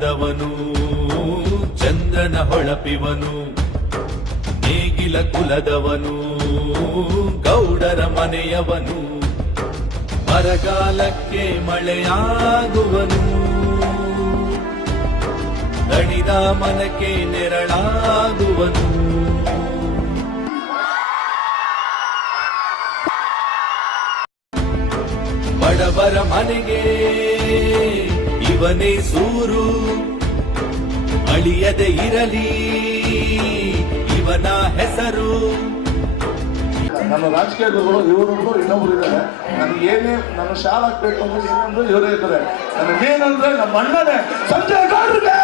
ಬಣ್ಣದವನು, ಚಂದ್ರನ ಹೊಳಪಿವನು, ನೇಗಿಲ ಕುಲದವನು, ಗೌಡರ ಮನೆಯವನು, ಬರಗಾಲಕ್ಕೆ ಮಳೆಯಾಗುವನು, ದಣಿದ ಮನಕ್ಕೆ ನೆರಳಾಗುವನು. ಬಡವರ ಮನೆಗೆ ಇವನೇ ಸೂರು, ಅಳಿಯದೆ ಇರಲಿ ಇವನ ಹೆಸರು. ನನ್ನ ರಾಜಕೀಯ ಗುರುಗಳು ಇವರು ಇನ್ನೊಬ್ರು ಇದ್ದಾರೆ. ನನಗೆ ಏನೇ ನನ್ನ ಶಾಲೆ ಹಾಕ್ಬೇಕು ಅಂದ್ರೆ ಏನಂದ್ರೆ ಇವರೇ ಇದ್ದಾರೆ. ನನಗೇನಂದ್ರೆ ನಮ್ಮ ಅಣ್ಣನೇ ಸಂಜಯ್ ಗೌಡ್ರಿಗೆ